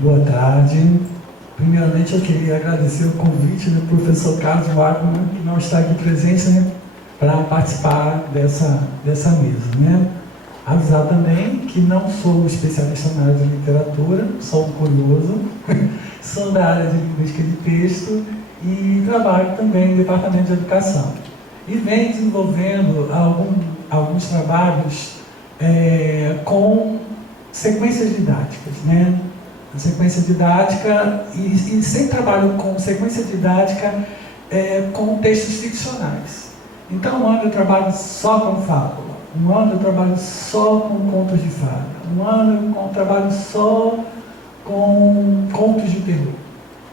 Boa tarde. Primeiramente, eu queria agradecer o convite do professor Carlos Wagner, que não está aqui presente, né, para participar dessa mesa, né. Avisar também que não sou especialista na área de literatura, sou um curioso, sou da área de linguística de texto e trabalho também no departamento de educação. E venho desenvolvendo alguns trabalhos com sequências didáticas, né? Sequência didática, e sempre trabalho com sequência didática com textos ficcionais. Então, um ano eu trabalho só com fábula, um ano eu trabalho só com contos de fada, um ano eu trabalho só com contos de terror,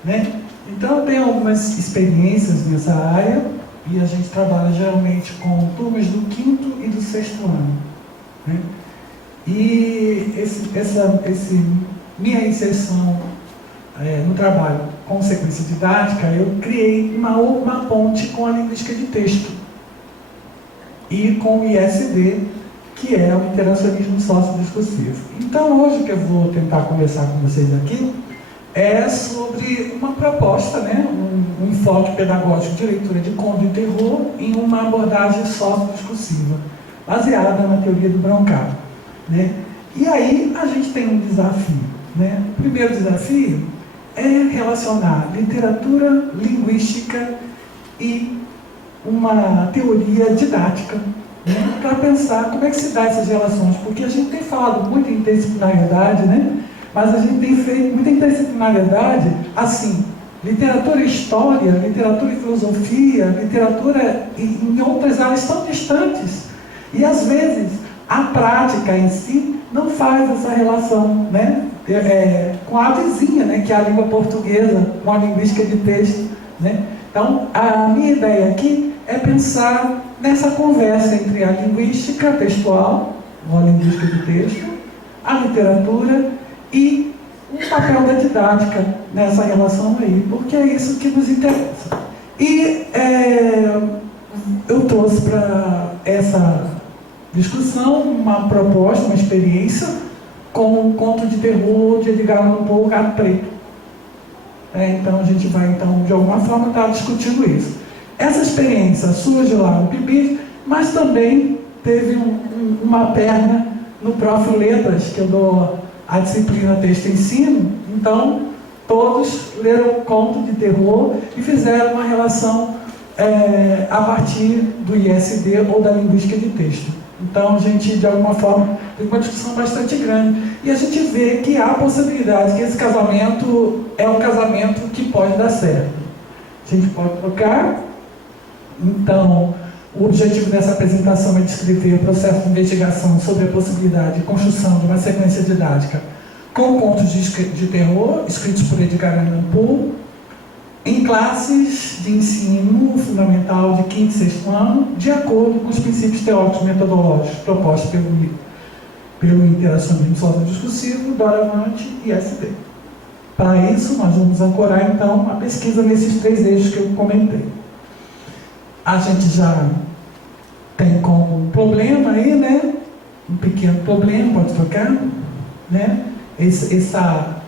né? Então, eu tenho algumas experiências nessa área e a gente trabalha geralmente com turmas do 5º e do 6º ano, né? E minha inserção no trabalho com sequência didática, eu criei uma ponte com a linguística de texto e com o ISD, que é o interacionismo sociodiscursivo. Então, hoje o que eu vou tentar conversar com vocês aqui é sobre uma proposta, né, um enfoque pedagógico de leitura de conto e terror em uma abordagem sociodiscursiva, baseada na teoria do Broncar, né? E aí a gente tem um desafio, né? O primeiro desafio é relacionar literatura, linguística e uma teoria didática, né? Para pensar como é que se dá essas relações, porque a gente tem falado muito em interdisciplinariedade, né? Mas a gente tem feito muita interdisciplinariedade assim, literatura e história, literatura e filosofia, literatura em outras áreas tão distantes, e às vezes a prática em si não faz essa relação, né, com a vizinha, né, que é a língua portuguesa, com a linguística de texto, né? Então, a minha ideia aqui é pensar nessa conversa entre a linguística textual, ou a linguística de texto, a literatura e o papel da didática nessa relação aí, porque é isso que nos interessa. E eu trouxe para essa discussão uma proposta, uma experiência com um conto de terror de Edgar Allan Poe, Gato Preto. Então a gente vai, de alguma forma, estar discutindo isso. Essa experiência surge lá no PIBID, mas também teve uma perna no Prof. Letras, que eu dou a disciplina Texto e Ensino. Então, todos leram um conto de terror e fizeram uma relação a partir do ISD ou da linguística de texto. Então, a gente, de alguma forma, tem uma discussão bastante grande. E a gente vê que há possibilidade que esse casamento é um casamento que pode dar certo. A gente pode trocar. Então, o objetivo dessa apresentação é descrever o processo de investigação sobre a possibilidade de construção de uma sequência didática com contos de terror, escritos por Edgar Allan Poe, em classes de ensino fundamental de 5º e 6º ano, de acordo com os princípios teóricos e metodológicos propostos pelo interacionismo sociodiscursivo, Doravant e ISD. Para isso, nós vamos ancorar, então, a pesquisa nesses 3 eixos que eu comentei. A gente já tem como problema aí, né, um pequeno problema, pode trocar, né, essa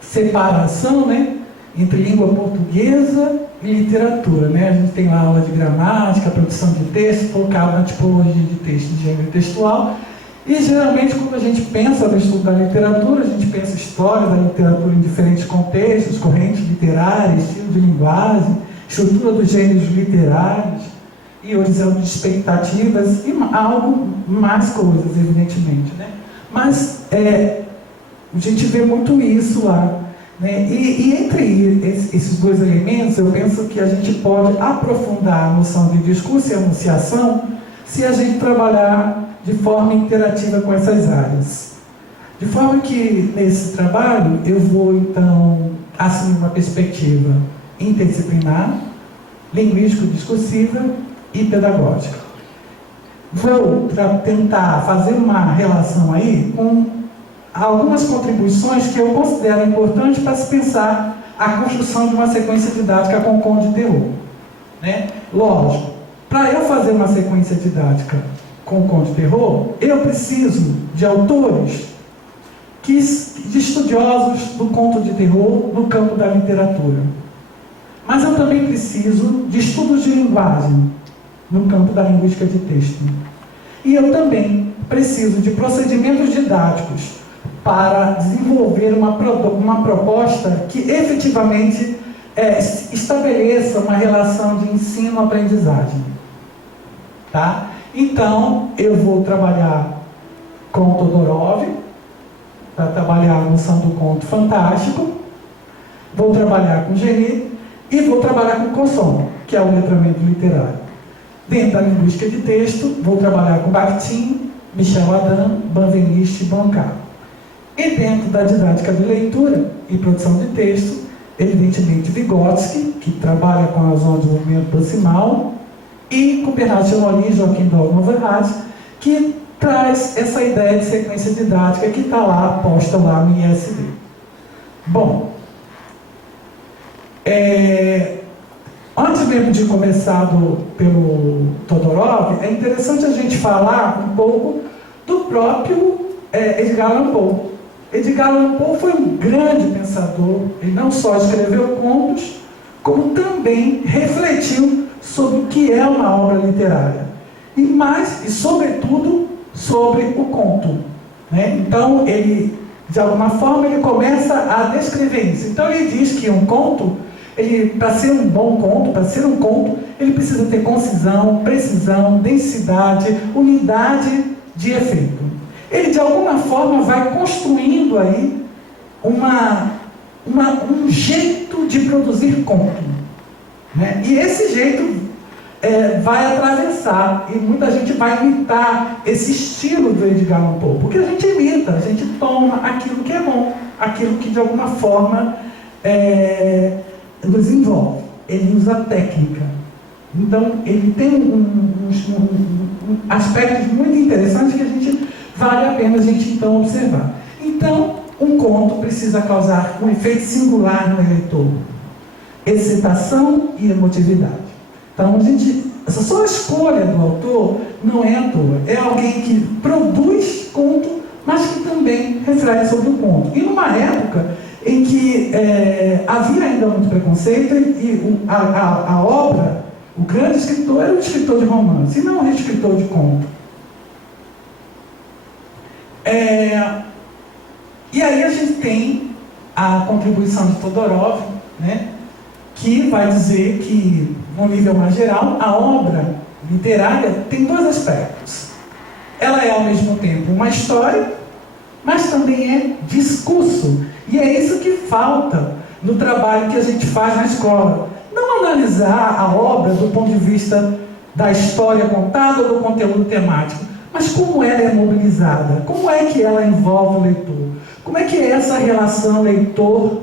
separação, né, entre língua portuguesa e literatura, né? A gente tem lá aula de gramática, produção de texto, focado na tipologia de texto, de gênero textual, e geralmente quando a gente pensa no estudo da literatura, a gente pensa história da literatura em diferentes contextos, correntes literárias, estilo de linguagem, estrutura dos gêneros literários e horizonte de expectativas e algo mais coisas, evidentemente, né? Mas a gente vê muito isso lá, né? E entre esses 2 elementos, eu penso que a gente pode aprofundar a noção de discurso e enunciação se a gente trabalhar de forma interativa com essas áreas. De forma que, nesse trabalho, eu vou, então, assumir uma perspectiva interdisciplinar, linguístico-discursiva e pedagógica. Vou tentar fazer uma relação aí com algumas contribuições que eu considero importantes para se pensar a construção de uma sequência didática com conto de terror, né? Lógico, para eu fazer uma sequência didática com conto de terror, eu preciso de autores de estudiosos do conto de terror no campo da literatura. Mas eu também preciso de estudos de linguagem no campo da linguística de texto. E eu também preciso de procedimentos didáticos para desenvolver uma proposta que efetivamente estabeleça uma relação de ensino-aprendizagem. Tá? Então, eu vou trabalhar com Todorov, para trabalhar a noção do conto fantástico, vou trabalhar com Genet e vou trabalhar com Cosson, que é o letramento literário. Dentro da linguística de texto, vou trabalhar com Bakhtin, Michel Adam, Benveniste e Blancat. E dentro da didática de leitura e produção de texto, evidentemente Vygotsky, que trabalha com a zona de movimento proximal, e com Bernard Chamonix e Joaquim Dogma-Verrat, que traz essa ideia de sequência didática que está lá, posta lá no ISD. Bom, antes mesmo de começar pelo Todorov, é interessante a gente falar um pouco do próprio Edgar Allan Poe. Edgar Allan Poe foi um grande pensador. Ele não só escreveu contos, como também refletiu sobre o que é uma obra literária. E sobretudo, sobre o conto. Né? Então, ele, de alguma forma, ele começa a descrever isso. Então, ele diz que um conto, para ser um bom conto, para ser um conto, ele precisa ter concisão, precisão, densidade, unidade de efeito. Ele, de alguma forma, vai construindo aí um jeito de produzir conto. Né? E esse jeito vai atravessar, e muita gente vai imitar esse estilo do Edgar Allan Poe, porque a gente imita, a gente toma aquilo que é bom, aquilo que, de alguma forma, nos envolve. Ele usa técnica. Então, ele tem aspectos muito interessantes que vale a pena a gente, então, observar. Então, um conto precisa causar um efeito singular no leitor. Excitação e emotividade. Então, essa só a escolha do autor não é à toa. É alguém que produz conto, mas que também reflete sobre o conto. E numa época em que havia ainda muito preconceito e a obra, o grande escritor era o escritor de romance, e não o escritor de conto. E aí a gente tem a contribuição de Todorov, né, que vai dizer que, no nível mais geral, a obra literária tem dois aspectos. Ela é, ao mesmo tempo, uma história, mas também é discurso. E é isso que falta no trabalho que a gente faz na escola. Não analisar a obra do ponto de vista da história contada ou do conteúdo temático, mas como ela é mobilizada, como é que ela envolve o leitor, como é que é essa relação leitor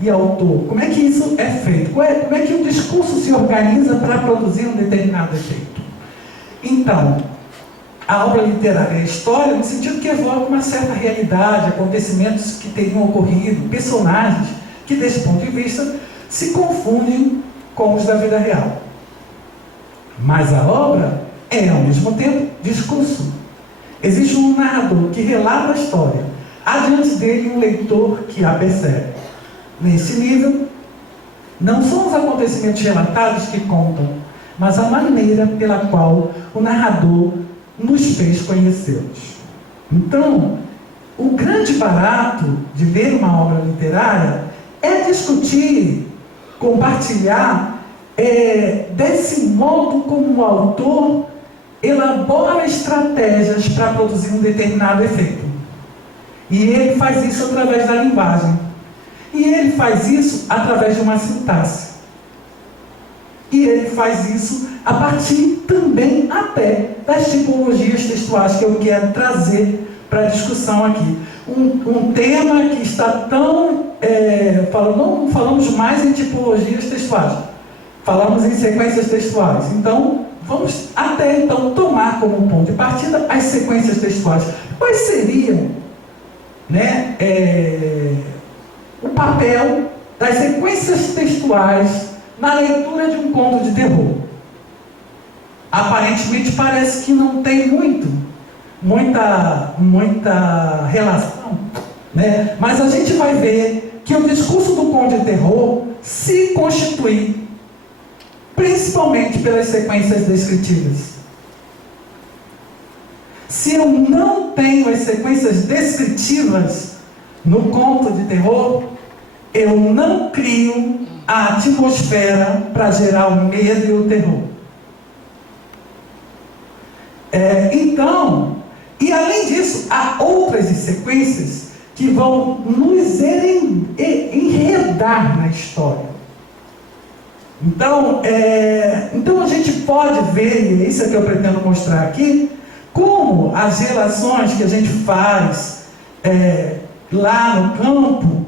e autor, como é que isso é feito, como é que o discurso se organiza para produzir um determinado efeito. Então, a obra literária é história no sentido que evoca uma certa realidade, acontecimentos que teriam ocorrido, personagens que, desse ponto de vista, se confundem com os da vida real. Mas a obra é, ao mesmo tempo, discurso. Existe um narrador que relata a história. Há diante dele um leitor que a percebe. Nesse nível, não são os acontecimentos relatados que contam, mas a maneira pela qual o narrador nos fez conhecê-los. Então, o grande barato de ler uma obra literária é discutir, compartilhar desse modo como o autor elabora estratégias para produzir um determinado efeito. E ele faz isso através da linguagem. E ele faz isso através de uma sintaxe. E ele faz isso a partir também até das tipologias textuais que eu quero trazer para a discussão aqui. Um tema que está tão... não falamos mais em tipologias textuais. Falamos em sequências textuais. Então, vamos até então tomar como ponto de partida as sequências textuais. Quais seriam, né, o papel das sequências textuais na leitura de um conto de terror? Aparentemente parece que não tem muita relação, né? Mas a gente vai ver que o discurso do conto de terror se constitui principalmente pelas sequências descritivas. Se eu não tenho as sequências descritivas no conto de terror, eu não crio a atmosfera para gerar o medo e o terror. Então, e além disso, há outras sequências que vão nos enredar na história. Então a gente pode ver, e é isso que eu pretendo mostrar aqui, como as relações que a gente faz lá no campo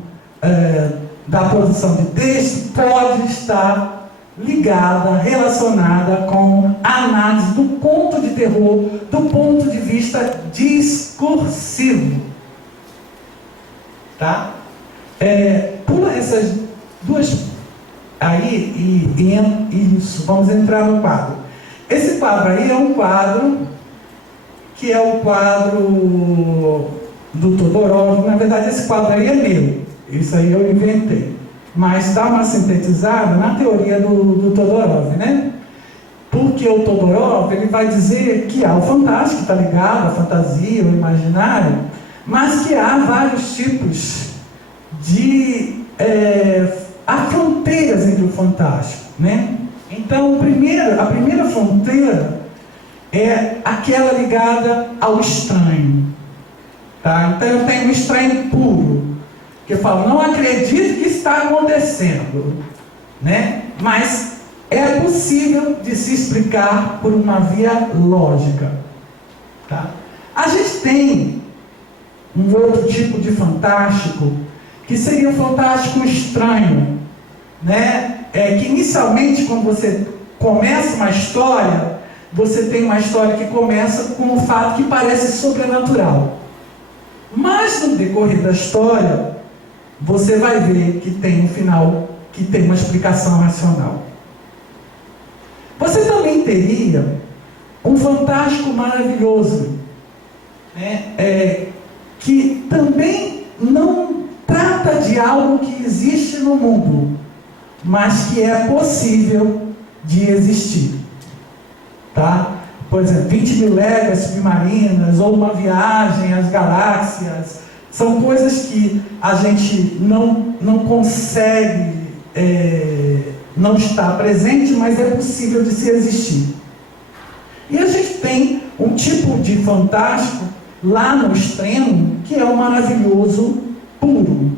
da produção de texto pode estar ligada, relacionada com a análise do conto de terror do ponto de vista discursivo. Tá? Pula essas duas aí e isso, vamos entrar no quadro. Esse quadro aí é um quadro que é o quadro do Todorov. Na verdade, esse quadro aí é meu. Isso aí eu inventei. Mas dá uma sintetizada na teoria do Todorov, né? Porque o Todorov, ele vai dizer que há o fantástico, está ligado à fantasia, ao imaginário, mas que há vários tipos de... há fronteiras entre o fantástico, né? Então, a primeira fronteira é aquela ligada ao estranho. Tá? Então, eu tenho um estranho puro, que eu falo, não acredito que está acontecendo, né? Mas é possível de se explicar por uma via lógica. Tá? A gente tem um outro tipo de fantástico, que seria um fantástico estranho, né? Que inicialmente, quando você começa uma história, você tem uma história que começa com um fato que parece sobrenatural. Mas no decorrer da história, você vai ver que tem um final, que tem uma explicação racional. Você também teria um fantástico maravilhoso, né? Que também não trata de algo que existe no mundo, mas que é possível de existir. Tá? Por exemplo, 20 mil léguas submarinas, ou uma viagem às galáxias, são coisas que a gente não consegue, não está presente, mas é possível de se existir. E a gente tem um tipo de fantástico lá no extremo, que é o maravilhoso puro,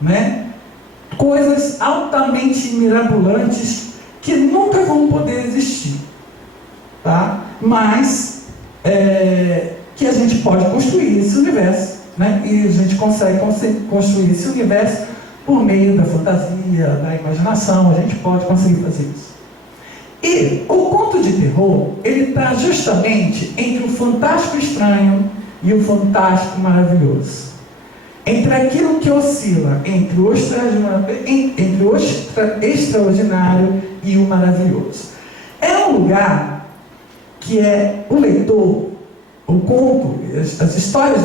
né? Coisas altamente mirabolantes que nunca vão poder existir, tá? Mas que a gente pode construir esse universo, né? E a gente consegue construir esse universo por meio da fantasia, da imaginação. A gente pode conseguir fazer isso. E o conto de terror, ele está justamente entre o fantástico estranho e o fantástico maravilhoso. Entre aquilo que oscila entre o extraordinário e o maravilhoso. É um lugar que o leitor, o conto, as histórias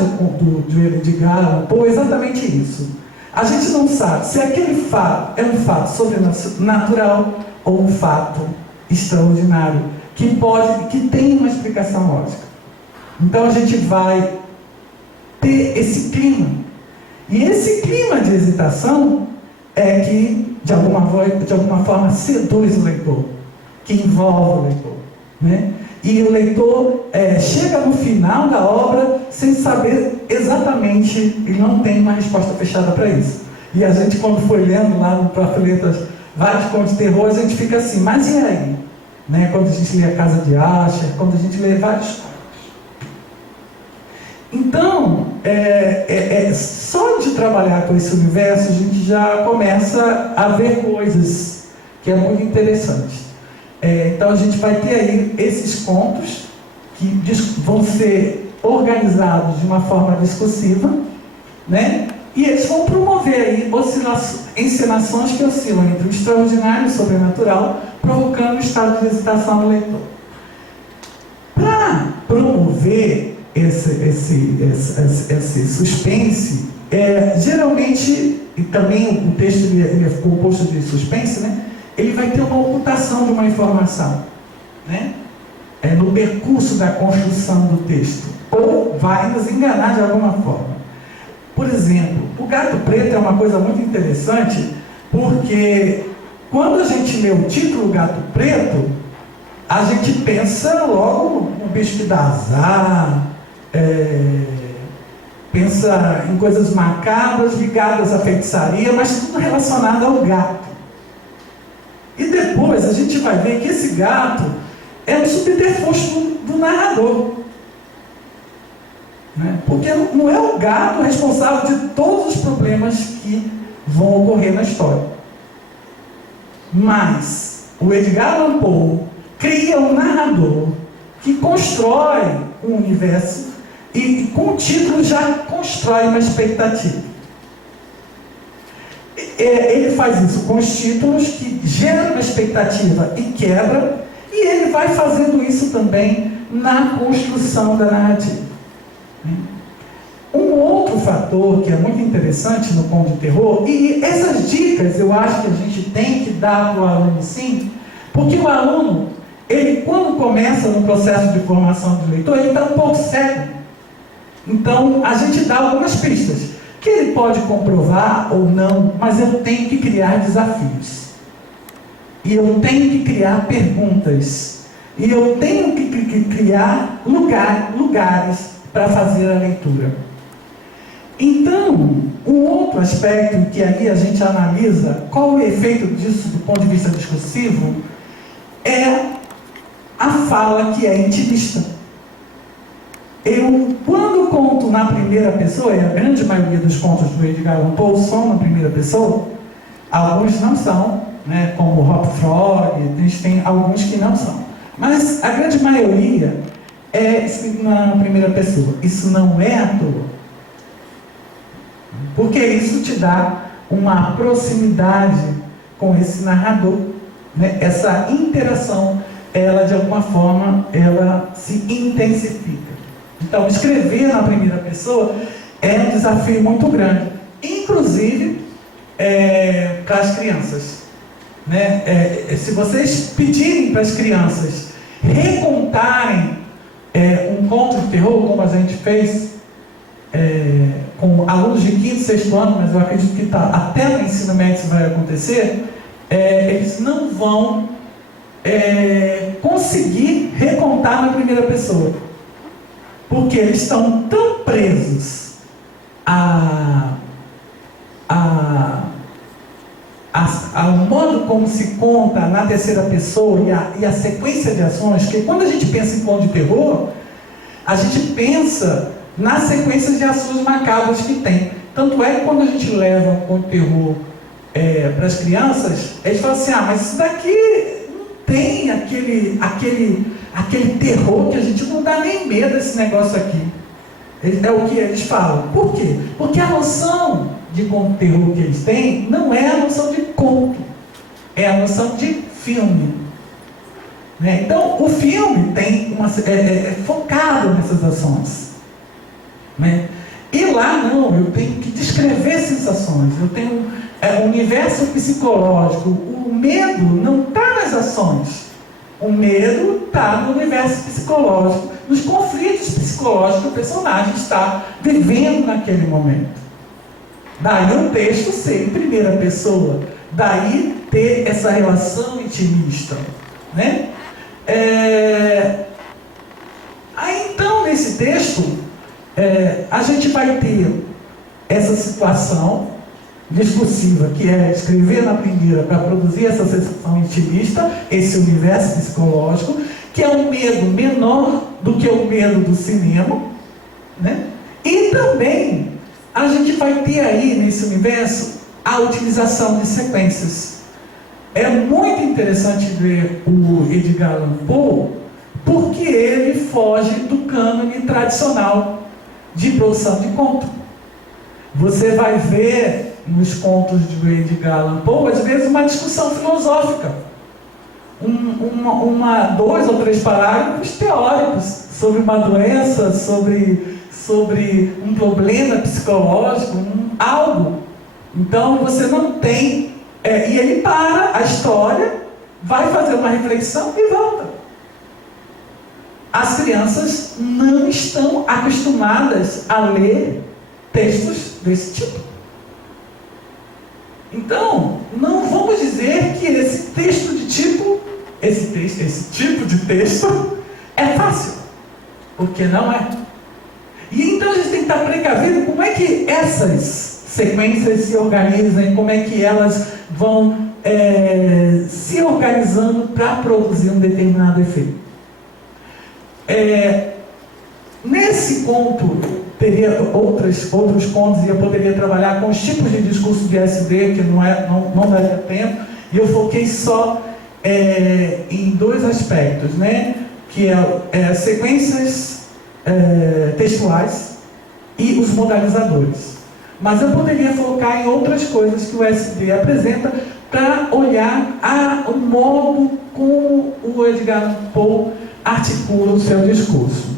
de Edgar Allan Poe, é exatamente isso. A gente não sabe se aquele fato é um fato sobrenatural ou um fato extraordinário, que tem uma explicação lógica. Então a gente vai ter esse clima. E esse clima de hesitação é que, de alguma forma, seduz o leitor, que envolve o leitor, né? E o leitor chega no final da obra sem saber exatamente, e não tem uma resposta fechada para isso. E a gente, quando foi lendo lá no Prof. Letras vários contos de terror, a gente fica assim, mas e aí? Né? Quando a gente lê A Casa de Asher, quando a gente lê vários contos. Então, só de trabalhar com esse universo, a gente já começa a ver coisas que é muito interessante. Então, a gente vai ter aí esses contos que vão ser organizados de uma forma discursiva, né? E eles vão promover aí encenações que oscilam entre o extraordinário e o sobrenatural, provocando um estado de hesitação no leitor. Para promover esse suspense Geralmente, e também o texto ele é composto de suspense, né? Ele vai ter uma ocultação de uma informação, né? No percurso da construção do texto, ou vai nos enganar de alguma forma. Por exemplo, o gato preto é uma coisa muito interessante, porque quando a gente lê o título Gato Preto, a gente pensa logo no bicho que dá azar, pensa em coisas macabras ligadas à feitiçaria, mas tudo relacionado ao gato. E depois a gente vai ver que esse gato é um subterfúgio do narrador. Né? Porque não é o gato responsável de todos os problemas que vão ocorrer na história. Mas o Edgar Allan Poe cria um narrador que constrói um universo e com o título já constrói uma expectativa. Ele faz isso com os títulos que geram uma expectativa e quebra, e ele vai fazendo isso também na construção da narrativa. Um outro fator que é muito interessante no conto de terror, e essas dicas eu acho que a gente tem que dar para o aluno sim, porque o aluno, ele quando começa no processo de formação de leitor, ele está um pouco cego. Então a gente dá algumas pistas, que ele pode comprovar ou não, mas eu tenho que criar desafios. E eu tenho que criar perguntas. E eu tenho que criar lugares para fazer a leitura. Então, um outro aspecto que aí a gente analisa qual o efeito disso do ponto de vista discursivo é a fala que é intimista. Eu, quando conto na primeira pessoa, e a grande maioria dos contos do Edgar Allan Poe são na primeira pessoa, alguns não são, né, como o Hop Frog, a gente tem alguns que não são. Mas a grande maioria é escrito na primeira pessoa. Isso não é à toa. Porque isso te dá uma proximidade com esse narrador. Né? Essa interação, ela de alguma forma, ela se intensifica. Então, escrever na primeira pessoa é um desafio muito grande. Inclusive, para as crianças. Né? Se vocês pedirem para as crianças recontarem um conto de terror, como a gente fez com alunos de 5º e 6º ano, mas eu acredito que até no ensino médio isso vai acontecer, eles não vão conseguir recontar na primeira pessoa, porque eles estão tão presos ao modo como se conta na terceira pessoa e a sequência de ações, que quando a gente pensa em conto de terror, a gente pensa nas sequências de ações macabras que tem. Tanto é que quando a gente leva um conto de terror para as crianças, eles falam assim, mas isso daqui não tem aquele terror que a gente não dá nem medo desse negócio aqui. É o que eles falam. Por quê? Porque a noção de conto de terror que eles têm não é a noção de conto, é a noção de filme. Né? Então, o filme tem focado nessas ações. Né? E lá não, eu tenho que descrever sensações, eu tenho um universo psicológico. O medo não está nas ações, o medo está no universo psicológico, nos conflitos psicológicos que o personagem está vivendo naquele momento. Daí o texto ser em primeira pessoa, daí ter essa relação intimista. Né? Aí então, nesse texto, a gente vai ter essa situação discursiva, que é escrever na primeira para produzir essa sensação intimista, esse universo psicológico, que é um medo menor do que o medo do cinema. Né? E também a gente vai ter aí nesse universo a utilização de sequências. É muito interessante ver o Edgar Allan Poe, porque ele foge do cânone tradicional de produção de conto. Você vai ver nos contos de Edgar Allan Poe, às vezes, uma discussão filosófica. 2 ou 3 parágrafos teóricos sobre uma doença, sobre sobre um problema psicológico, algo. Então você não tem, e ele para a história, vai fazer uma reflexão e volta. As crianças não estão acostumadas a ler textos desse tipo. Então, não vamos dizer que esse tipo de texto é fácil, porque não é. E então a gente tem que estar precavido como é que essas sequências se organizam, como é que elas vão se organizando para produzir um determinado efeito. Nesse conto, teria outros contos e eu poderia trabalhar com os tipos de discurso de SD, que não daria tempo, e eu foquei só em dois aspectos, né? Que é sequências textuais e os modalizadores. Mas eu poderia focar em outras coisas que o SD apresenta para olhar o modo como o Edgar Allan Poe articula o seu discurso.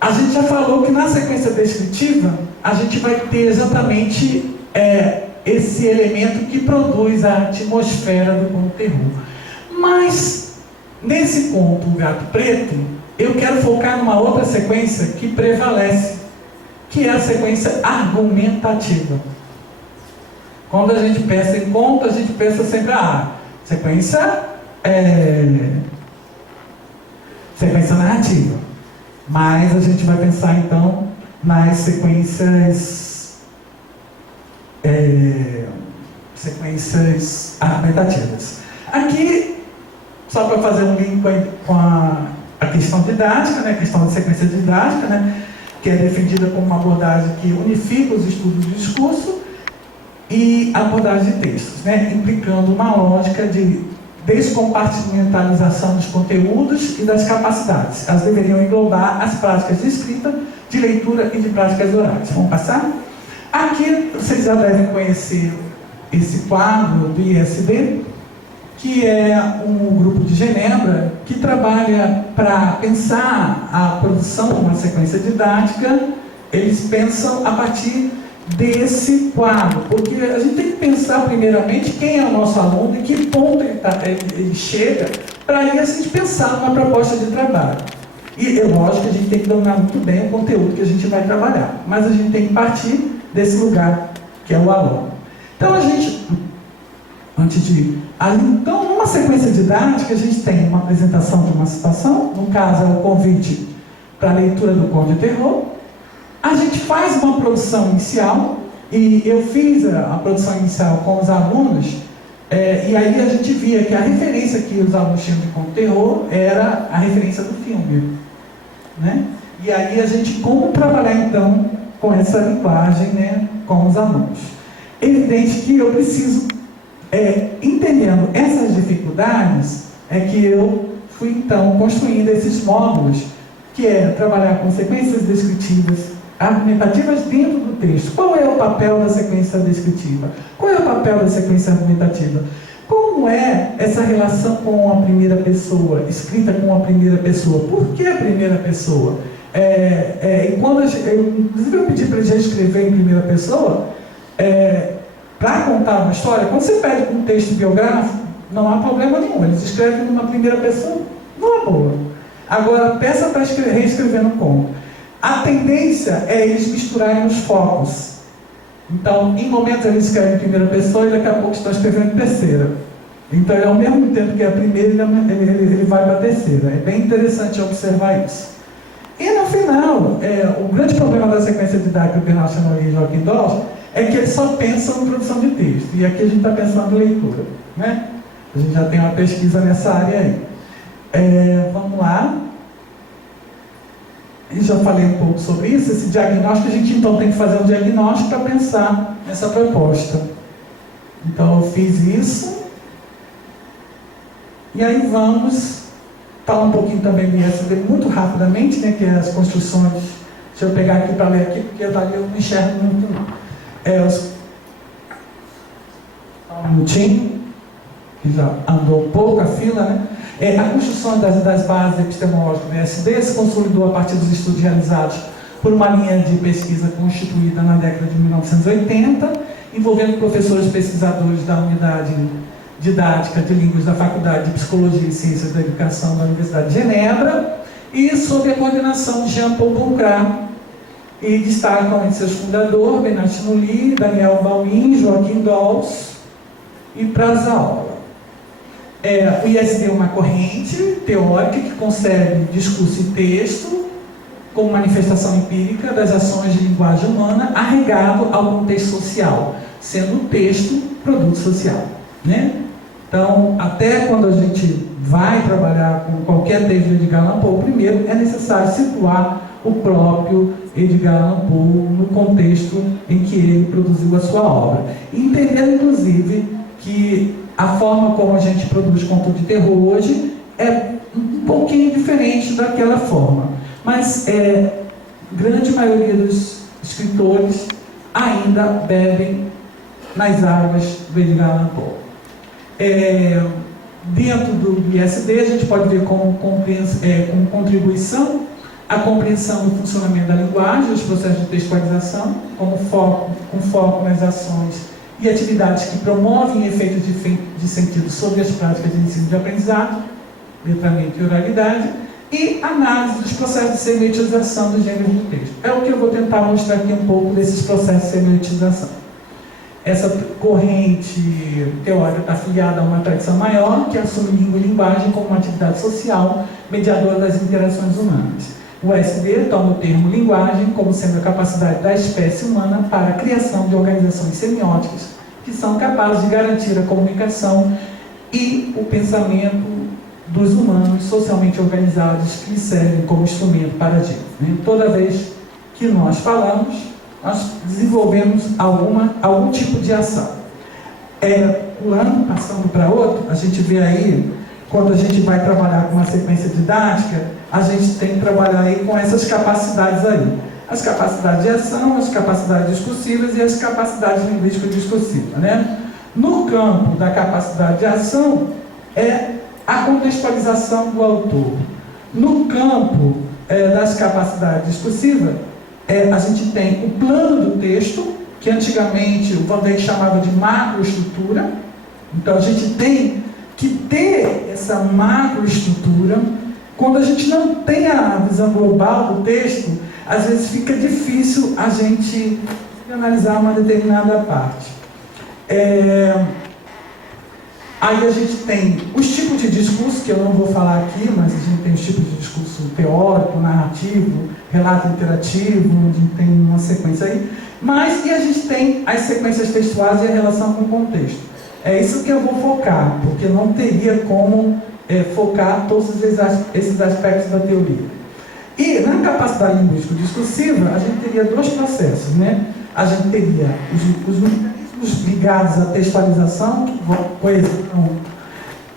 A gente já falou que na sequência descritiva a gente vai ter exatamente esse elemento que produz a atmosfera do conto terror. Mas nesse conto O Gato Preto, eu quero focar numa outra sequência que prevalece, que é a sequência argumentativa. Quando a gente pensa em conto, a gente pensa sempre sequência narrativa. Mas a gente vai pensar então nas sequências argumentativas. Aqui, só para fazer um link com a questão didática, né, a questão da sequência didática, né, que é defendida como uma abordagem que unifica os estudos do discurso e a abordagem de textos, né, implicando uma lógica de descompartimentalização dos conteúdos e das capacidades. Elas deveriam englobar as práticas de escrita, de leitura e de práticas orais. Vamos passar? Aqui vocês já devem conhecer esse quadro do ISD, que é um grupo de Genebra que trabalha para pensar a produção de uma sequência didática. Eles pensam a partir desse quadro, porque a gente tem que pensar primeiramente quem é o nosso aluno e que ponto ele chega, para aí a gente pensar numa proposta de trabalho. E é lógico que a gente tem que dominar muito bem o conteúdo que a gente vai trabalhar, mas a gente tem que partir desse lugar que é o aluno. Então então numa sequência didática a gente tem uma apresentação de uma situação, no caso é o convite para a leitura do conto de terror. A gente faz uma produção inicial, e eu fiz a produção inicial com os alunos, e aí a gente via que a referência que os alunos tinham de conto terror era a referência do filme, né? E aí a gente, como trabalhar então com essa linguagem, né, com os alunos. Evidente que eu preciso, entendendo essas dificuldades, que eu fui então construindo esses módulos, que é trabalhar com sequências descritivas, argumentativas dentro do texto. Qual é o papel da sequência descritiva? Qual é o papel da sequência argumentativa? Como é essa relação com a primeira pessoa, escrita com a primeira pessoa? Por que a primeira pessoa? Inclusive eu pedi para ele já escrever em primeira pessoa, para contar uma história. Quando você pede um texto biográfico, não há problema nenhum, eles escrevem numa primeira pessoa, numa boa. Agora, peça para reescrever no conto. A tendência é eles misturarem os focos. Então, em momentos eles escrevem em primeira pessoa e daqui a pouco estão escrevendo em terceira. Então, ao mesmo tempo que é a primeira, ele vai para a terceira. É bem interessante observar isso. E no final, o grande problema da sequência didática que o Bernard Chanoy e Joaquim Dawes é que eles só pensam em produção de texto. E aqui a gente está pensando em leitura, né? A gente já tem uma pesquisa nessa área aí. Vamos lá. Eu já falei um pouco sobre isso, esse diagnóstico. A gente então tem que fazer um diagnóstico para pensar nessa proposta. Então eu fiz isso. E aí vamos falar um pouquinho também do ISD muito rapidamente, né, que é as construções. Deixa eu pegar aqui para ler aqui, porque dali eu não enxergo muito não. Um minutinho, que já andou um pouco a fila, né? A construção das bases epistemológicas do ISD se consolidou a partir dos estudos realizados por uma linha de pesquisa constituída na década de 1980, envolvendo professores pesquisadores da unidade didática de línguas da Faculdade de Psicologia e Ciências da Educação da Universidade de Genebra, e sob a coordenação de Jean-Paul Boncrat, e destacam entre seus fundadores Bernard Nulli, Daniel Baumin, Joaquim Dolls e Prazaola. O ISD é uma corrente teórica que concebe discurso e texto como manifestação empírica das ações de linguagem humana arregado ao contexto social, sendo o texto produto social, né? Então, até quando a gente vai trabalhar com qualquer texto de Edgar Allan Poe, primeiro é necessário situar o próprio Edgar Allan Poe no contexto em que ele produziu a sua obra. Entendendo, inclusive, que a forma como a gente produz conto de terror hoje é um pouquinho diferente daquela forma. Mas grande maioria dos escritores ainda bebem nas águas do Edgar Allan Poe. Dentro do ISD, a gente pode ver como contribuição a compreensão do funcionamento da linguagem, dos processos de textualização, com foco nas ações e atividades que promovem efeitos de sentido sobre as práticas de ensino e de aprendizado, letramento e oralidade, e análise dos processos de semiotização dos gêneros do texto. É o que eu vou tentar mostrar aqui um pouco desses processos de semiotização. Essa corrente teórica está afiliada a uma tradição maior, que assume língua e linguagem como uma atividade social mediadora das interações humanas. O ISD toma o termo linguagem como sendo a capacidade da espécie humana para a criação de organizações semióticas que são capazes de garantir a comunicação e o pensamento dos humanos socialmente organizados que servem como instrumento para agir. Toda vez que nós falamos, nós desenvolvemos algum tipo de ação. O ano passando para outro, a gente vê aí, quando a gente vai trabalhar com uma sequência didática, a gente tem que trabalhar aí com essas capacidades aí. As capacidades de ação, as capacidades discursivas e as capacidades linguístico-discursivas, né? No campo da capacidade de ação, é a contextualização do autor. No campo das capacidades discursivas, a gente tem o plano do texto, que antigamente o Van Dijk chamava de macroestrutura. Então a gente tem que ter essa macroestrutura. Quando a gente não tem a visão global do texto, às vezes fica difícil a gente analisar uma determinada parte. Aí a gente tem os tipos de discurso, que eu não vou falar aqui, mas a gente tem os tipos de discurso teórico, narrativo, relato interativo, onde tem uma sequência aí. E a gente tem as sequências textuais e a relação com o contexto. É isso que eu vou focar, porque não teria como focar todos esses aspectos da teoria. E na capacidade linguístico-discursiva, a gente teria dois processos, né? A gente teria os mecanismos ligados à textualização, coesão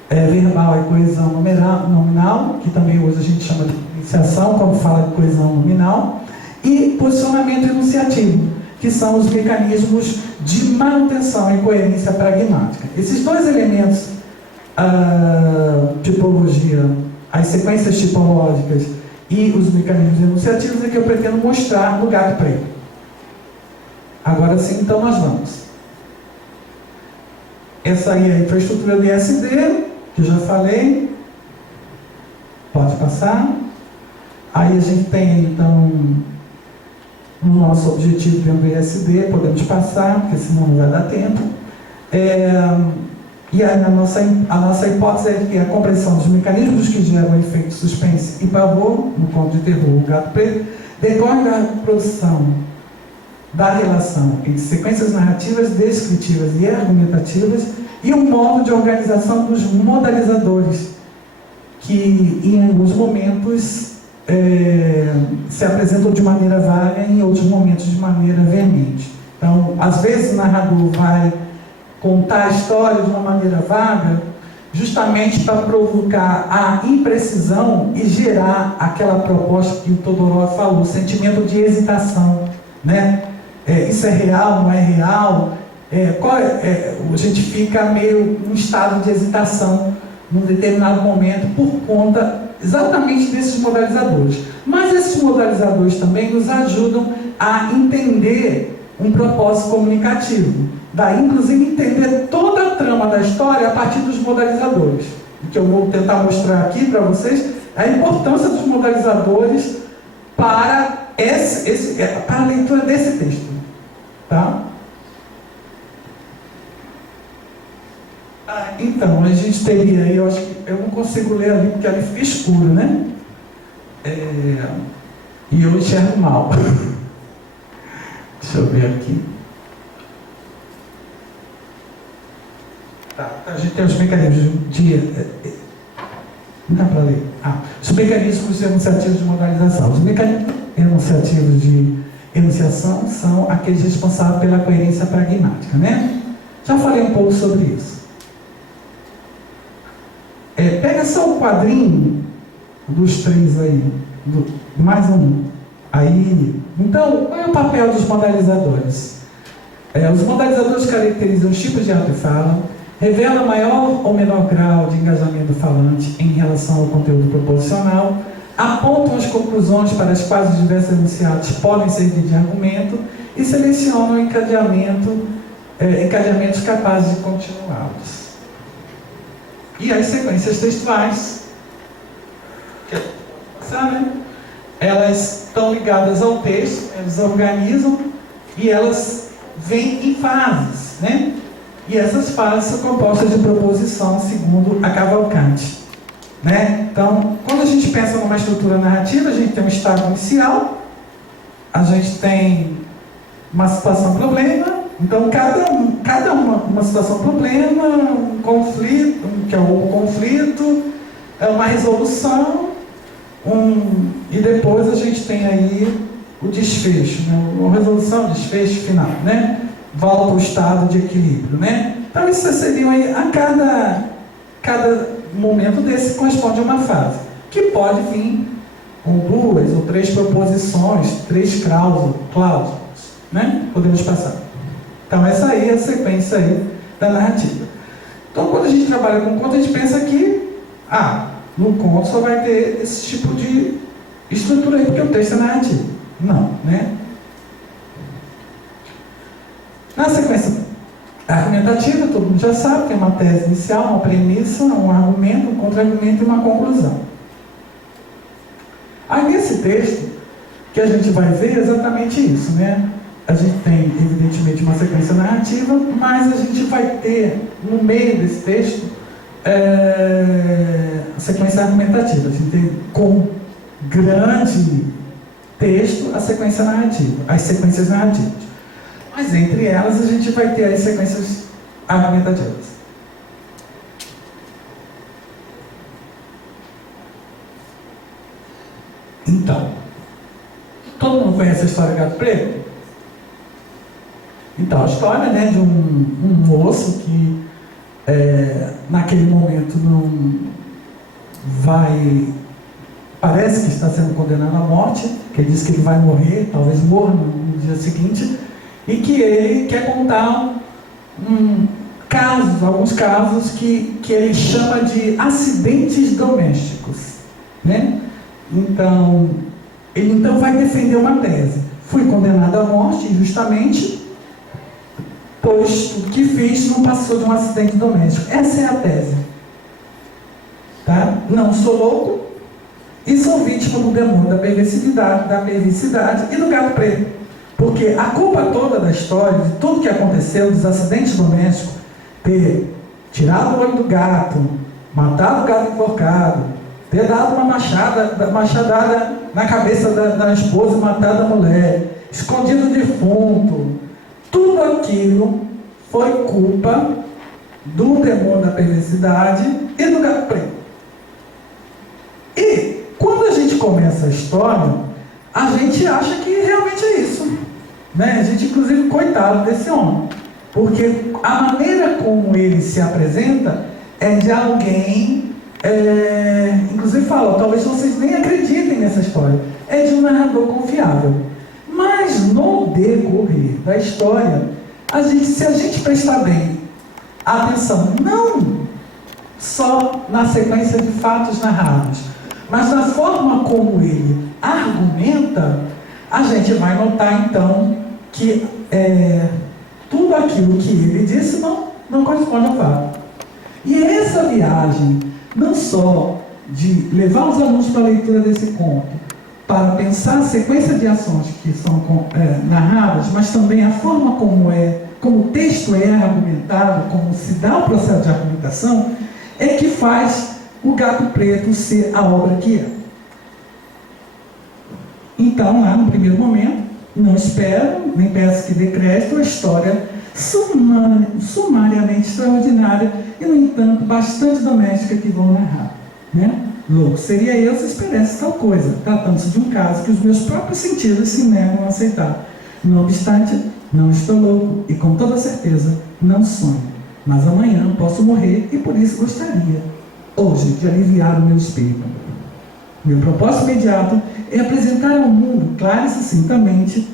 verbal e coesão nominal, que também hoje a gente chama de iniciação, quando fala de coesão nominal, e posicionamento enunciativo, que são os mecanismos de manutenção e coerência pragmática. Esses dois elementos, a tipologia, as sequências tipológicas e os mecanismos enunciativos, é que eu pretendo mostrar no gato preto. Agora sim, então nós vamos. Essa aí é a infraestrutura do ISD, que eu já falei. Pode passar. Aí a gente tem, então, o nosso objetivo dentro do ISD, podemos passar, porque senão não vai dar tempo. E aí a nossa hipótese é que a compreensão dos mecanismos que geram efeito suspense e pavor, no conto de terror, o gato preto, decorre da produção da relação entre sequências narrativas, descritivas e argumentativas e um modo de organização dos modalizadores, que em alguns momentos se apresentam de maneira vaga e em outros momentos de maneira veemente. Então, às vezes o narrador vai contar a história de uma maneira vaga, justamente para provocar a imprecisão e gerar aquela proposta que o Todorov falou, sentimento de hesitação, né? Isso é real, não é real? A gente fica meio em estado de hesitação num determinado momento por conta exatamente desses modalizadores. Mas esses modalizadores também nos ajudam a entender um propósito comunicativo. Daí, inclusive, entender toda a trama da história a partir dos modalizadores. O que eu vou tentar mostrar aqui para vocês é a importância dos modalizadores para para a leitura desse texto. Tá? Então, a gente teria aí, eu acho que eu não consigo ler ali porque ali fica escuro, né? E eu enxergo mal. Deixa eu ver aqui. Tá, a gente tem os mecanismos de não dá para ler. Os mecanismos enunciativos de modalização. Os mecanismos enunciativos de enunciação são aqueles responsáveis pela coerência pragmática, né? Já falei um pouco sobre isso. Pega só o quadrinho dos três aí, mais um. Aí, então, qual é o papel dos modalizadores? Os modalizadores caracterizam os tipos de ato e fala, revelam maior ou menor grau de engajamento do falante em relação ao conteúdo proposicional, apontam as conclusões para as quais os diversos enunciados podem servir de argumento e selecionam encadeamentos capazes de continuá-los. E as sequências textuais, sabe? Elas estão ligadas ao texto, elas organizam e elas vêm em fases, né? E essas fases são compostas de proposição segundo a Cavalcante, né? Então, quando a gente pensa numa estrutura narrativa, a gente tem um estado inicial, a gente tem uma situação-problema. Então, cada uma situação-problema, um conflito, que é o conflito, é uma resolução, e depois a gente tem aí o desfecho, né? A resolução, desfecho final, né? Volta ao estado de equilíbrio, né? Então, isso seriam aí, a cada momento desse corresponde a uma fase, que pode vir com 2 ou 3 proposições, 3 cláusulas, né? Podemos passar. Então, essa aí é a sequência aí da narrativa. Então, quando a gente trabalha com conto, a gente pensa que, no conto só vai ter esse tipo de estrutura aí, porque o texto é narrativo. Não, né? Na sequência argumentativa, todo mundo já sabe, tem uma tese inicial, uma premissa, um argumento, um contra-argumento e uma conclusão. Aí, nesse texto, que a gente vai ver exatamente isso, né? A gente tem, evidentemente, uma sequência narrativa, mas a gente vai ter, no meio desse texto, a sequência argumentativa. A gente tem, com grande texto, a sequência narrativa, as sequências narrativas. Mas, entre elas, a gente vai ter as sequências argumentativas. Então, todo mundo conhece a história do Gato Preto? Então, a história, né, de um moço que naquele momento parece que está sendo condenado à morte, que ele diz que ele vai morrer, talvez morra no dia seguinte, e que ele quer contar alguns casos que ele chama de acidentes domésticos, né? Então, ele vai defender uma tese. Fui condenado à morte injustamente, pois o que fiz não passou de um acidente doméstico. Essa é a tese. Tá? Não sou louco e sou vítima do demônio da perversidade e do gato preto. Porque a culpa toda da história, de tudo que aconteceu, dos acidentes domésticos, ter tirado o olho do gato, matado o gato enforcado, ter dado uma machadada na cabeça da esposa e matado a mulher, escondido o defunto, tudo aquilo foi culpa do demônio da perversidade e do gato preto. E quando a gente começa a história, a gente acha que realmente é isso, né? A gente, inclusive, coitado desse homem, porque a maneira como ele se apresenta é de alguém, inclusive fala, talvez vocês nem acreditem nessa história, é de um narrador confiável. Mas no decorrer da história, se a gente prestar bem atenção, não só na sequência de fatos narrados, mas na forma como ele argumenta, a gente vai notar então que tudo aquilo que ele disse não corresponde ao fato. E essa viagem, não só de levar os alunos para a leitura desse conto, para pensar a sequência de ações que são narradas, mas também a forma como o texto é argumentado, como se dá o processo de argumentação, é que faz o Gato Preto ser a obra que é. Então, lá no primeiro momento, não espero, nem peço que dê crédito, a história sumariamente extraordinária e, no entanto, bastante doméstica que vou narrar. Né? Louco seria eu se esperasse tal coisa, tratando-se de um caso que os meus próprios sentidos se negam a aceitar. Não obstante, não estou louco e, com toda certeza, não sonho. Mas amanhã posso morrer e, por isso, gostaria, hoje, de aliviar o meu espírito. Meu propósito imediato é apresentar ao mundo, clara e sucintamente,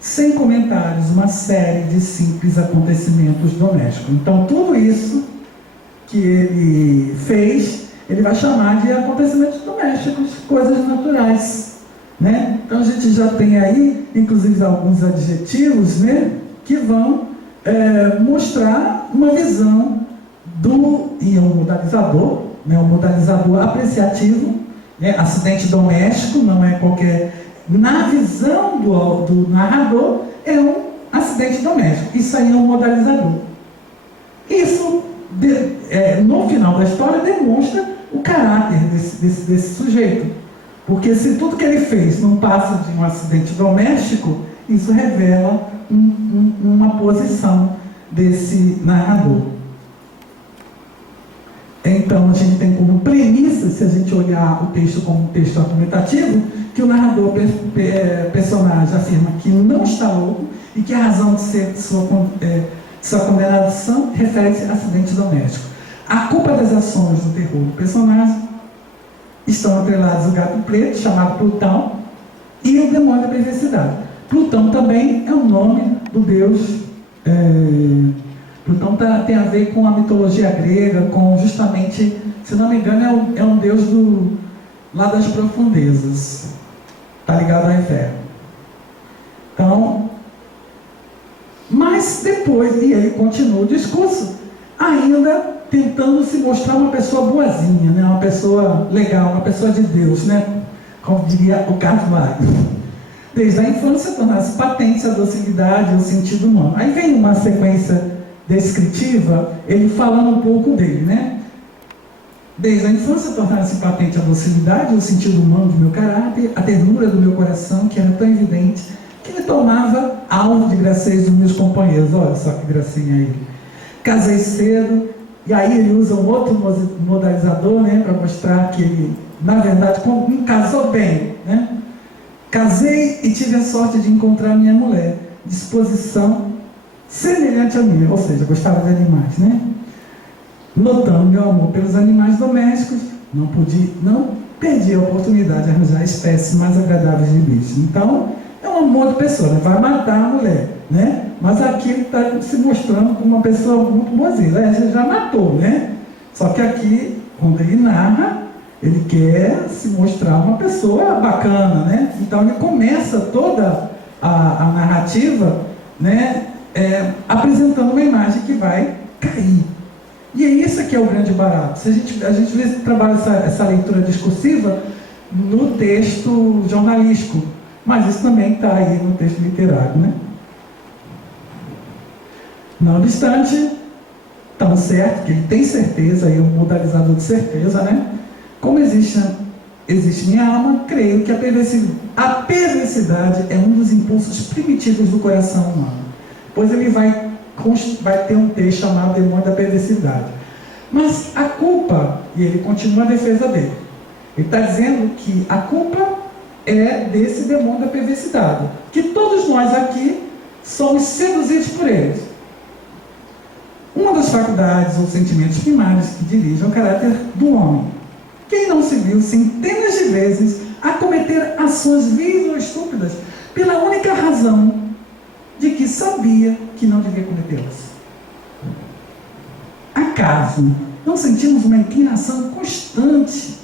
sem comentários, uma série de simples acontecimentos domésticos. Então, tudo isso que ele fez, ele vai chamar de acontecimentos domésticos, coisas naturais. Né? Então, a gente já tem aí, inclusive, alguns adjetivos, né, que vão mostrar uma visão e um modalizador, né, um modalizador apreciativo, né, acidente doméstico, não é qualquer... Na visão do narrador, é um acidente doméstico. Isso aí é um modalizador. Isso, no final da história, demonstra o caráter desse sujeito. Porque se tudo que ele fez não passa de um acidente doméstico, isso revela uma posição desse narrador. Então, a gente tem como premissa, se a gente olhar o texto como um texto argumentativo, que o narrador, personagem, afirma que não está louco e que a razão de ser sua condenação refere-se a acidente doméstico. A culpa das ações do terror do personagem estão atrelados o Gato Preto, chamado Plutão, e o demônio da perversidade. Plutão também é o nome do deus... Plutão tem a ver com a mitologia grega, com justamente, se não me engano, é um deus lá das profundezas. Está ligado ao inferno. Então, mas depois, e ele continua o discurso, ainda tentando se mostrar uma pessoa boazinha, né? Uma pessoa legal, uma pessoa de Deus, né? Como diria o Carlos Magno. Desde a infância tornar-se patente a docilidade e o sentido humano. Aí vem uma sequência descritiva, ele falando um pouco dele, né? Desde a infância tornar-se patente a docilidade e o sentido humano do meu caráter, a ternura do meu coração, que era tão evidente, que me tornava alvo de gracejos dos meus companheiros. Olha só que gracinha aí. Casei cedo, e aí ele usa um outro modalizador, né, para mostrar que ele, na verdade, casou bem, né? Casei e tive a sorte de encontrar minha mulher, disposição semelhante à minha, ou seja, gostava de animais, né? Notando meu amor pelos animais domésticos, não perdi a oportunidade de arranjar espécies mais agradáveis de bicho. Então, é um amor de pessoa, né? Vai matar a mulher, né? Mas aqui ele está se mostrando como uma pessoa muito boazinha. Ele já matou, né? Só que aqui, quando ele narra, ele quer se mostrar uma pessoa bacana, né? Então ele começa toda a narrativa, né? Apresentando uma imagem que vai cair. E é isso que é o grande barato. Se a gente trabalha essa leitura discursiva no texto jornalístico, mas isso também está aí no texto literário, né? Não obstante, tão certo que ele tem certeza, aí é um modalizador de certeza, né? Como existe minha alma, creio que a perversidade é um dos impulsos primitivos do coração humano. Pois ele vai ter um texto chamado Demônio da Perversidade. Mas a culpa, e ele continua a defesa dele, ele está dizendo que a culpa é desse demônio da perversidade, que todos nós aqui somos seduzidos por eles. Uma das faculdades ou sentimentos primários que dirigem o caráter do homem. Quem não se viu centenas de vezes a cometer ações vis ou estúpidas pela única razão de que sabia que não devia cometê-las? Acaso não sentimos uma inclinação constante,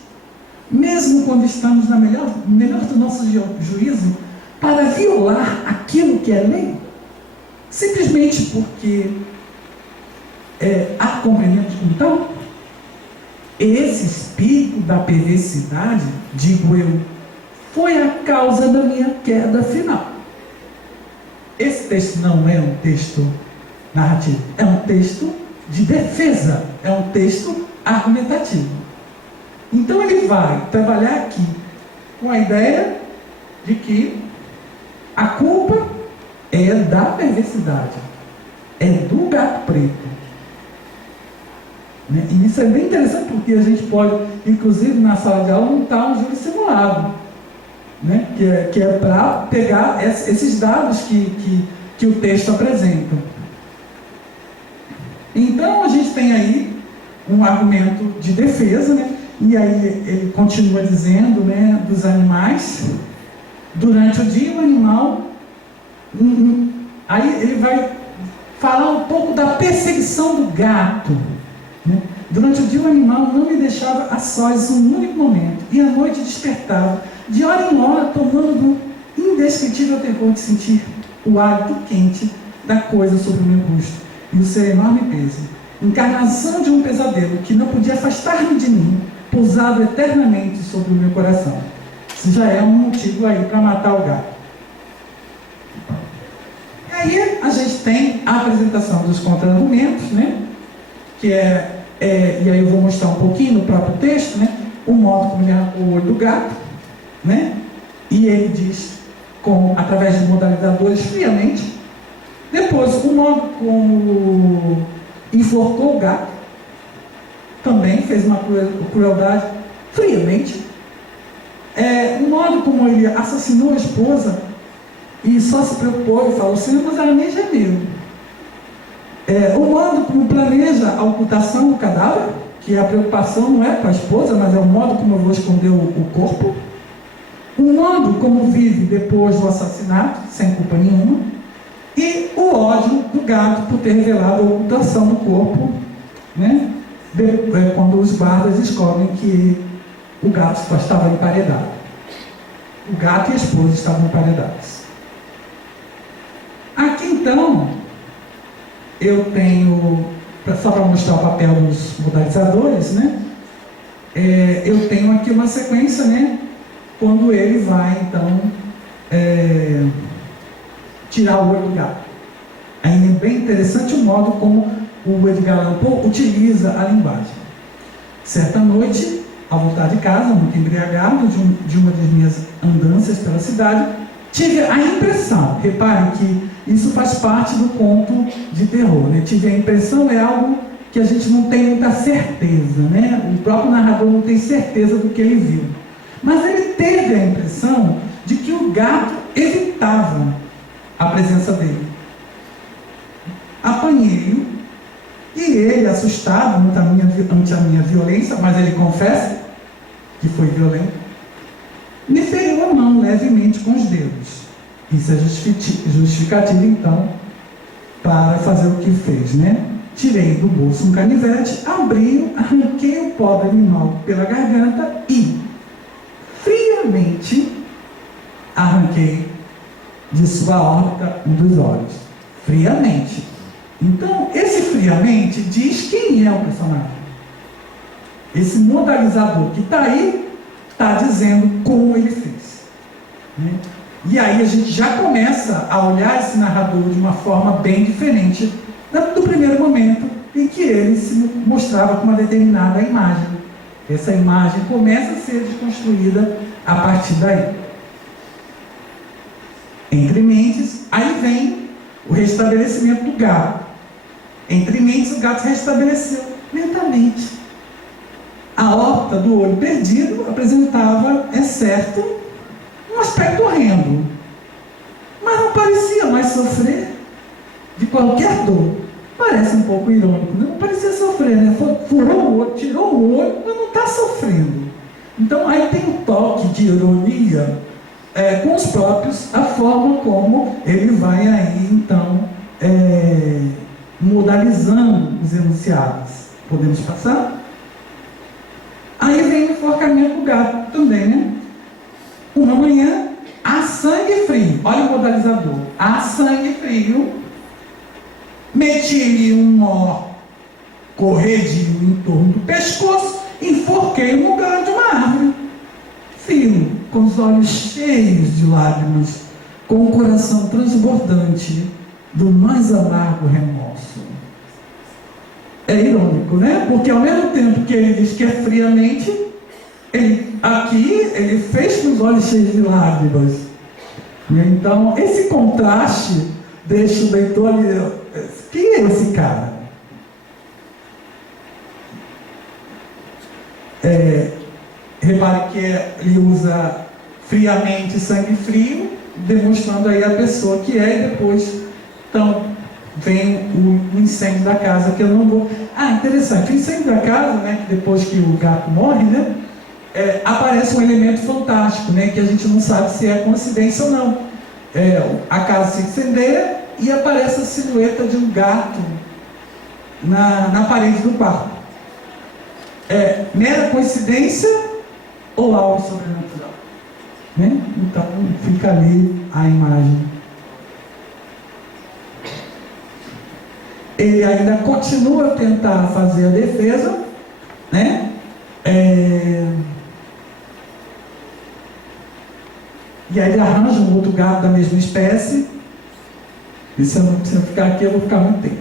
mesmo quando estamos no melhor do nosso juízo, para violar aquilo que é lei? Simplesmente porque a compreendemos como tal? Esse espírito da perversidade, digo eu, foi a causa da minha queda final. Esse texto não é um texto narrativo, é um texto de defesa, é um texto argumentativo. Então ele vai trabalhar aqui com a ideia de que a culpa é da perversidade, é do gato preto. E isso é bem interessante, porque a gente pode, inclusive na sala de aula, montar um júri simulado, né? que é para pegar esses dados que o texto apresenta. Então a gente tem aí um argumento de defesa, né? E aí ele continua dizendo, né, dos animais. Durante o dia o animal, aí ele vai falar um pouco da perseguição do gato, né? Durante o dia o animal não me deixava a sós um único momento, e à noite despertava, de hora em hora, tomando um indescritível terror de sentir o hálito quente da coisa sobre o meu rosto e o seu enorme peso. Encarnação de um pesadelo que não podia afastar-me de mim, pousado eternamente sobre o meu coração. Isso já é um motivo aí para matar o gato. E aí a gente tem a apresentação dos contra-argumentos, né? Que e aí eu vou mostrar um pouquinho no próprio texto, né? O modo como ele arrancou o olho do gato, né? E ele diz, através de modalizadores, friamente. Depois, o modo como enforcou o gato, também fez uma crueldade friamente. O modo como ele assassinou a esposa e só se preocupou e falou, Senhor, mas ela nem gemeu. O modo como planeja a ocultação do cadáver, que a preocupação não é com a esposa, mas é o modo como eu vou esconder o corpo. O modo como vive depois do assassinato, sem culpa nenhuma. E o ódio do gato por ter revelado a ocultação do corpo, né? Quando os guardas descobrem que o gato só estava emparedado. O gato e a esposa estavam emparedados. Aqui então, eu tenho, só para mostrar o papel dos modalizadores, né? Eu tenho aqui uma sequência, né? Quando ele vai então tirar o olho do gato. Ainda é bem interessante o modo como o Edgar Allan Poe utiliza a linguagem. Certa noite, ao voltar de casa, muito embriagado de uma das minhas andanças pela cidade, tive a impressão, reparem que isso faz parte do conto de terror, né? Tive a impressão, é algo que a gente não tem muita certeza, né? O próprio narrador não tem certeza do que ele viu. Mas ele teve a impressão de que o gato evitava a presença dele. Apanhei-o e ele, assustado ante a minha violência, mas ele confessa que foi violento, me feriu a mão levemente com os dedos. Isso é justificativo, então, para fazer o que fez, né? Tirei do bolso um canivete, abri-o, arranquei o pobre animal pela garganta e, friamente, arranquei de sua órbita um dos olhos. Friamente. Então, esse friamente diz quem é o personagem. Esse modalizador que está aí, está dizendo como ele fez, né? E aí a gente já começa a olhar esse narrador de uma forma bem diferente do primeiro momento em que ele se mostrava com uma determinada imagem. Essa imagem começa a ser desconstruída a partir daí. Entre mentes, aí vem o restabelecimento do gato. Entre mentes, o gato se restabeleceu lentamente. A órbita do olho perdido apresentava, é certo, um aspecto horrendo, mas não parecia mais sofrer de qualquer dor. Parece um pouco irônico, não parecia sofrer, né? Furou o olho, tirou o olho, mas não está sofrendo. Então aí tem um toque de ironia com os próprios, a forma como ele vai aí então modalizando os enunciados. Podemos passar? Aí vem o enforcamento do gato também, né? Uma manhã, a sangue frio, olha o modalizador, a sangue frio, meti-lhe um nó corredio em torno do pescoço, enforquei no galho de uma árvore. Fio, com os olhos cheios de lágrimas, com o coração transbordante do mais amargo remorso. É irônico, né? Porque ao mesmo tempo que ele diz que é friamente, ele fez com os olhos cheios de lágrimas. Então, esse contraste deixa o leitor ali. Quem é esse cara? Repare que ele usa friamente, sangue frio, demonstrando aí a pessoa que é, e depois então vem o incêndio da casa, que eu não vou... interessante, o incêndio da casa, né, que depois que o gato morre, né, aparece um elemento fantástico, né, que a gente não sabe se é coincidência ou não. A casa se incendeia e aparece a silhueta de um gato na parede do quarto. Mera coincidência ou algo sobrenatural? Né? Então fica ali a imagem. Ele ainda continua a tentar fazer a defesa, né? E aí ele arranja um outro gato da mesma espécie. E se eu não ficar aqui, eu vou ficar muito tempo.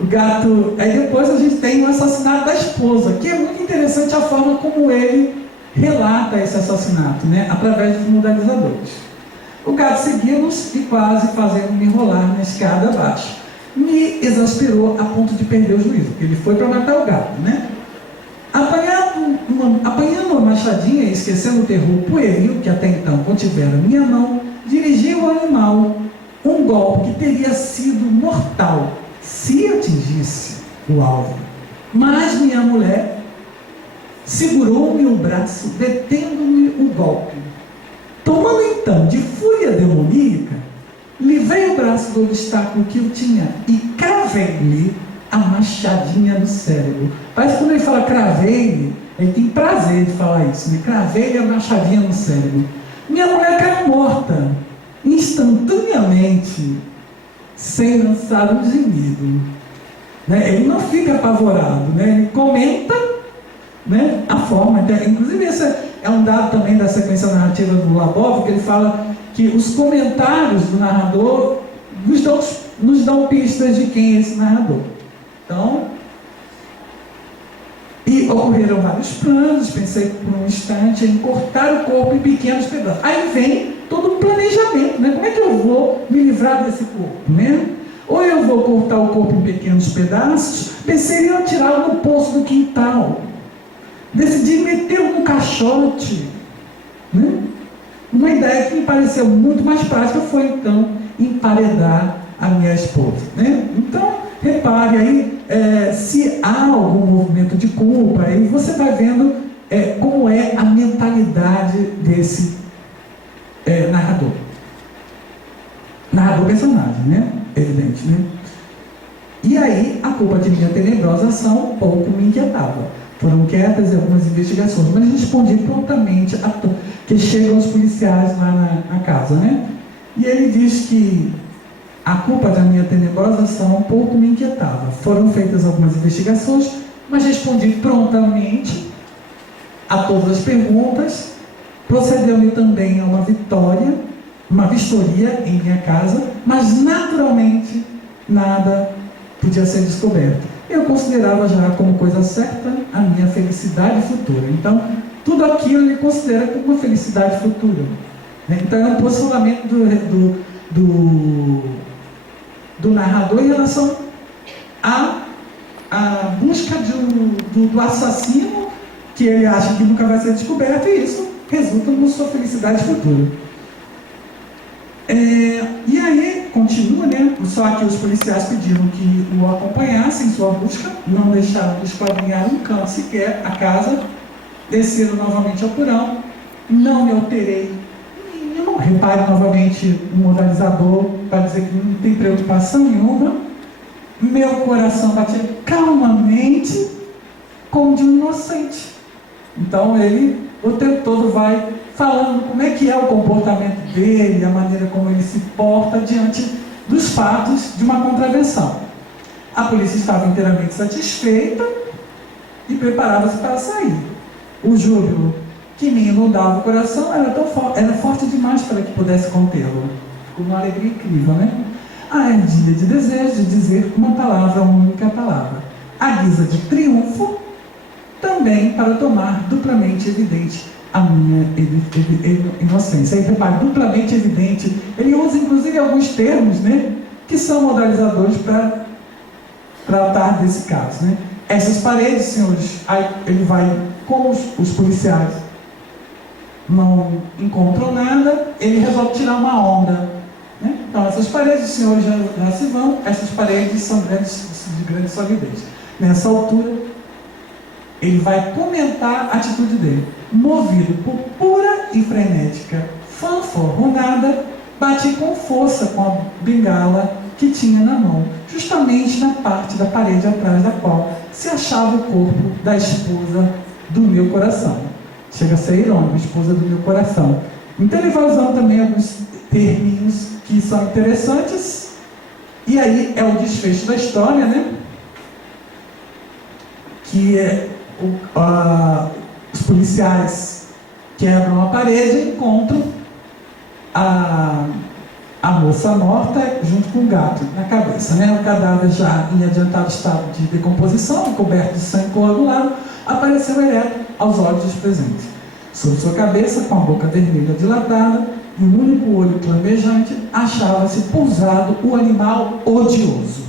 O gato. Aí depois a gente tem o assassinato da esposa, que é muito interessante a forma como ele relata esse assassinato, né? Através dos modalizadores. O gato seguiu-nos e quase fazendo-me enrolar na escada abaixo. Me exasperou a ponto de perder o juízo, porque ele foi para matar o gato, né? Apanhando uma machadinha e esquecendo o terror pueril que até então contivera minha mão, dirigiu ao animal um golpe que teria sido mortal se atingisse o alvo. Mas minha mulher segurou-me o braço, detendo-me o golpe. Tomando então de fúria demoníaca, livrei o braço do obstáculo que eu tinha e cravei-lhe a machadinha no cérebro. Parece que quando ele fala cravei-lhe, ele tem prazer de falar isso, né? Cravei-lhe a machadinha no cérebro. Minha mulher caiu morta, instantaneamente, sem lançar um gemido. Né? Ele não fica apavorado, né? Ele comenta, né, a forma, inclusive esse é um dado também da sequência narrativa do Labov, que ele fala que os comentários do narrador nos dão pistas de quem é esse narrador. Então, e ocorreram vários planos, pensei por um instante em cortar o corpo em pequenos pedaços. Aí vem todo um planejamento, né? Como é que eu vou me livrar desse corpo, né? Ou eu vou cortar o corpo em pequenos pedaços, pensei em atirá-lo no poço do quintal. Decidi metê-lo no caixote, né? Uma ideia que me pareceu muito mais prática foi, então, emparedar a minha esposa, né? Então, repare aí, se há algum movimento de culpa, aí você vai vendo como é a mentalidade desse narrador. Narrador personagem, né? Evidente, né? E aí, a culpa de minha tenebrosa ação pouco me inquietava. Foram quietas algumas investigações, mas respondi prontamente que chegam os policiais lá na casa, né? E ele diz que a culpa da minha tenebrosa ação um pouco me inquietava. Foram feitas algumas investigações, mas respondi prontamente a todas as perguntas. Procedeu-me também a uma vistoria em minha casa, mas naturalmente nada podia ser descoberto. Eu considerava já como coisa certa a minha felicidade futura. Então, tudo aquilo ele considera como uma felicidade futura. Então, é um posicionamento do narrador em relação à busca do assassino, que ele acha que nunca vai ser descoberto, e isso resulta na sua felicidade futura. E aí, continua, né? Só que os policiais pediram que o acompanhassem em sua busca, não deixaram de esquadrinhar um canto sequer a casa, desceram novamente ao porão, não me alterei. Repare novamente o modalizador para dizer que não tem preocupação nenhuma. Meu coração batia calmamente, como de um inocente. Então ele o tempo todo vai falando como é que é o comportamento dele, a maneira como ele se porta diante dos fatos de uma contravenção. A polícia estava inteiramente satisfeita e preparava-se para sair. O júbilo que me inundava o coração era forte demais para que pudesse contê-lo. Ficou uma alegria incrível, né? Ardia de desejo de dizer uma única palavra, à guisa de triunfo, também para tornar duplamente evidente a minha inocência. Aí, repare, duplamente evidente, ele usa inclusive alguns termos, né, que são modalizadores para tratar desse caso, né? Essas paredes, senhores, aí ele vai, como os policiais não encontram nada, ele resolve tirar uma onda, né? Então, essas paredes, senhores, já se vão, essas paredes são de grande solidez. Nessa altura, ele vai comentar a atitude dele. Movido por pura e frenética fanforronada, bati com força com a bengala que tinha na mão, justamente na parte da parede atrás da qual se achava o corpo da esposa do meu coração. Chega a ser irônico, esposa do meu coração. Então ele vai usando também alguns termos que são interessantes, e aí é o desfecho da história, né? Que é os policiais quebram a parede e encontram a moça morta junto com o gato na cabeça, né? O cadáver já em adiantado estado de decomposição, coberto de sangue coagulado, apareceu ereto aos olhos dos presentes. Sobre sua cabeça, com a boca vermelha dilatada e um único olho flamejante, achava-se pousado o animal odioso,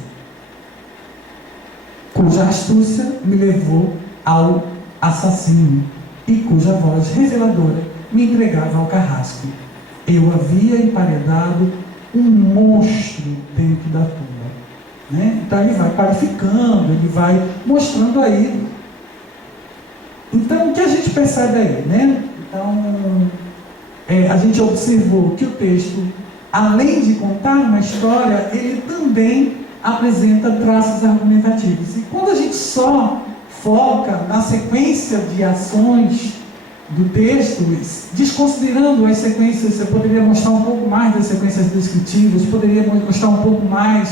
cuja astúcia me levou ao assassino e cuja voz reveladora me entregava ao carrasco. Eu havia emparedado um monstro dentro da tumba, né? Então ele vai qualificando, ele vai mostrando aí. Então o que a gente percebe aí, né? Então a gente observou que o texto, além de contar uma história, ele também apresenta traços argumentativos. E quando a gente só foca na sequência de ações do texto, desconsiderando as sequências, você poderia mostrar um pouco mais das sequências descritivas, poderia mostrar um pouco mais